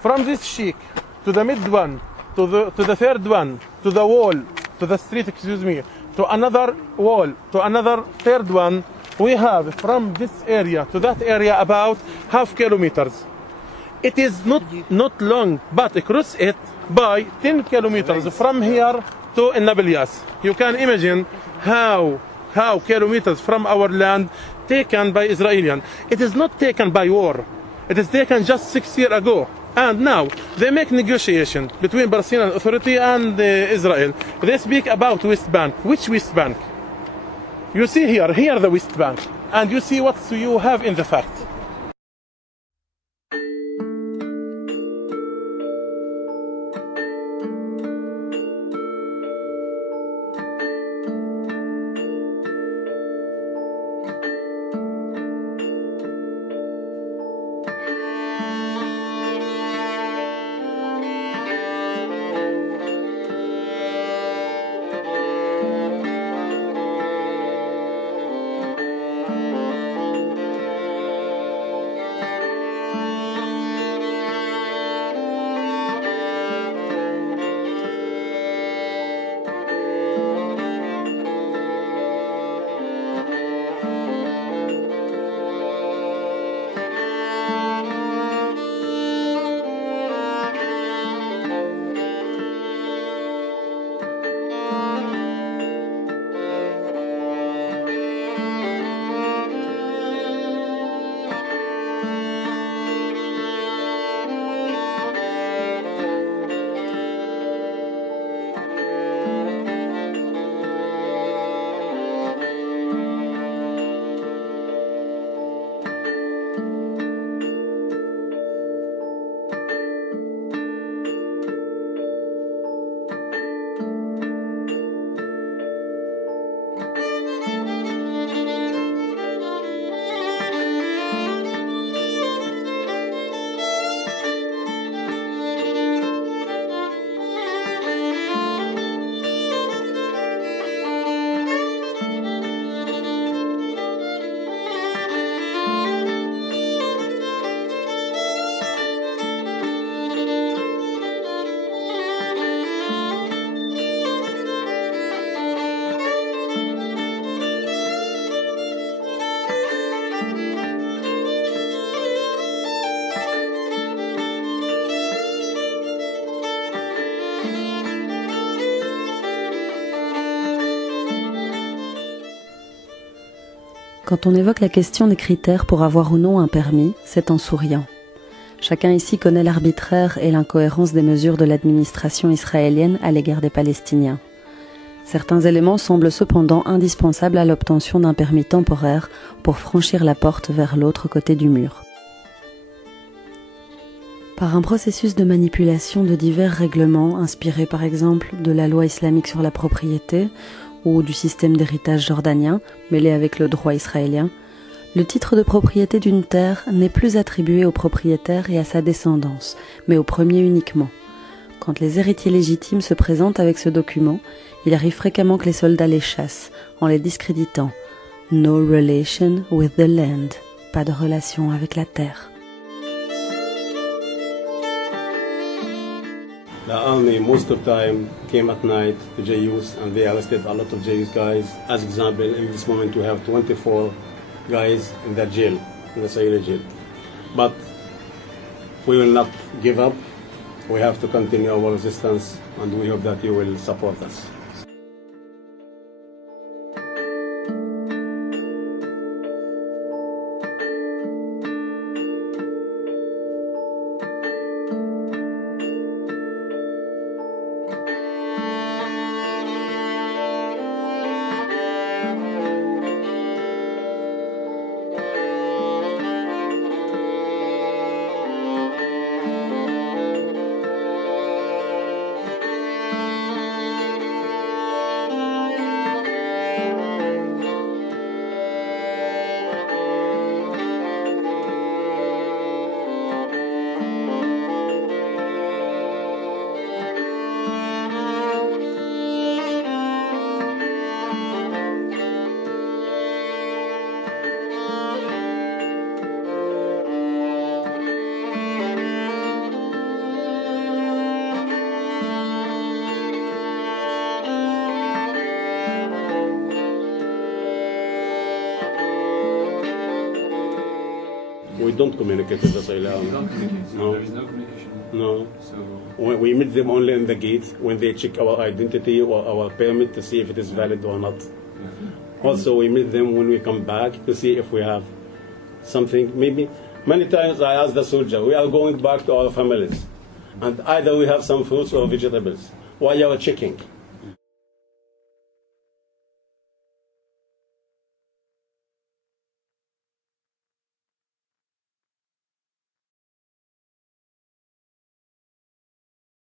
from this sheik to the mid one, to the third one, to the wall, to the street, excuse me, to another wall, to another third one, we have from this area to that area about half kilometers. It is not long, but across it by 10 kilometers from here to Nablus. You can imagine how kilometers from our land taken by Israelis. It is not taken by war. It is taken just 6 years ago. And now they make negotiation between Palestinian Authority and Israel. They speak about West Bank. Which West Bank? You see here the West Bank. And you see what you have in the fact. Quand on évoque la question des critères pour avoir ou non un permis, c'est en souriant. Chacun ici connaît l'arbitraire et l'incohérence des mesures de l'administration israélienne à l'égard des Palestiniens. Certains éléments semblent cependant indispensables à l'obtention d'un permis temporaire pour franchir la porte vers l'autre côté du mur. Par un processus de manipulation de divers règlements, inspirés par exemple de la loi islamique sur la propriété ou du système d'héritage jordanien, mêlé avec le droit israélien, le titre de propriété d'une terre n'est plus attribué au propriétaire et à sa descendance, mais au premier uniquement. Quand les héritiers légitimes se présentent avec ce document, il arrive fréquemment que les soldats les chassent, en les discréditant. No relation with the land. Pas de relation avec la terre. The army most of the time came at night to Jews and they arrested a lot of Jewish guys. As example, in this moment we have 24 guys in the jail, in the Israeli jail. But we will not give up. We have to continue our resistance and we hope that you will support us. We don't communicate with the Israeli army. You don't communicate, so No. there is no communication. No. So, We meet them only in the gate when they check our identity or our permit to see if it is valid or not. Also, we meet them when we come back to see if we have something. Maybe many times I ask the soldier, we are going back to our families, and either we have some fruits or vegetables. Why are you checking?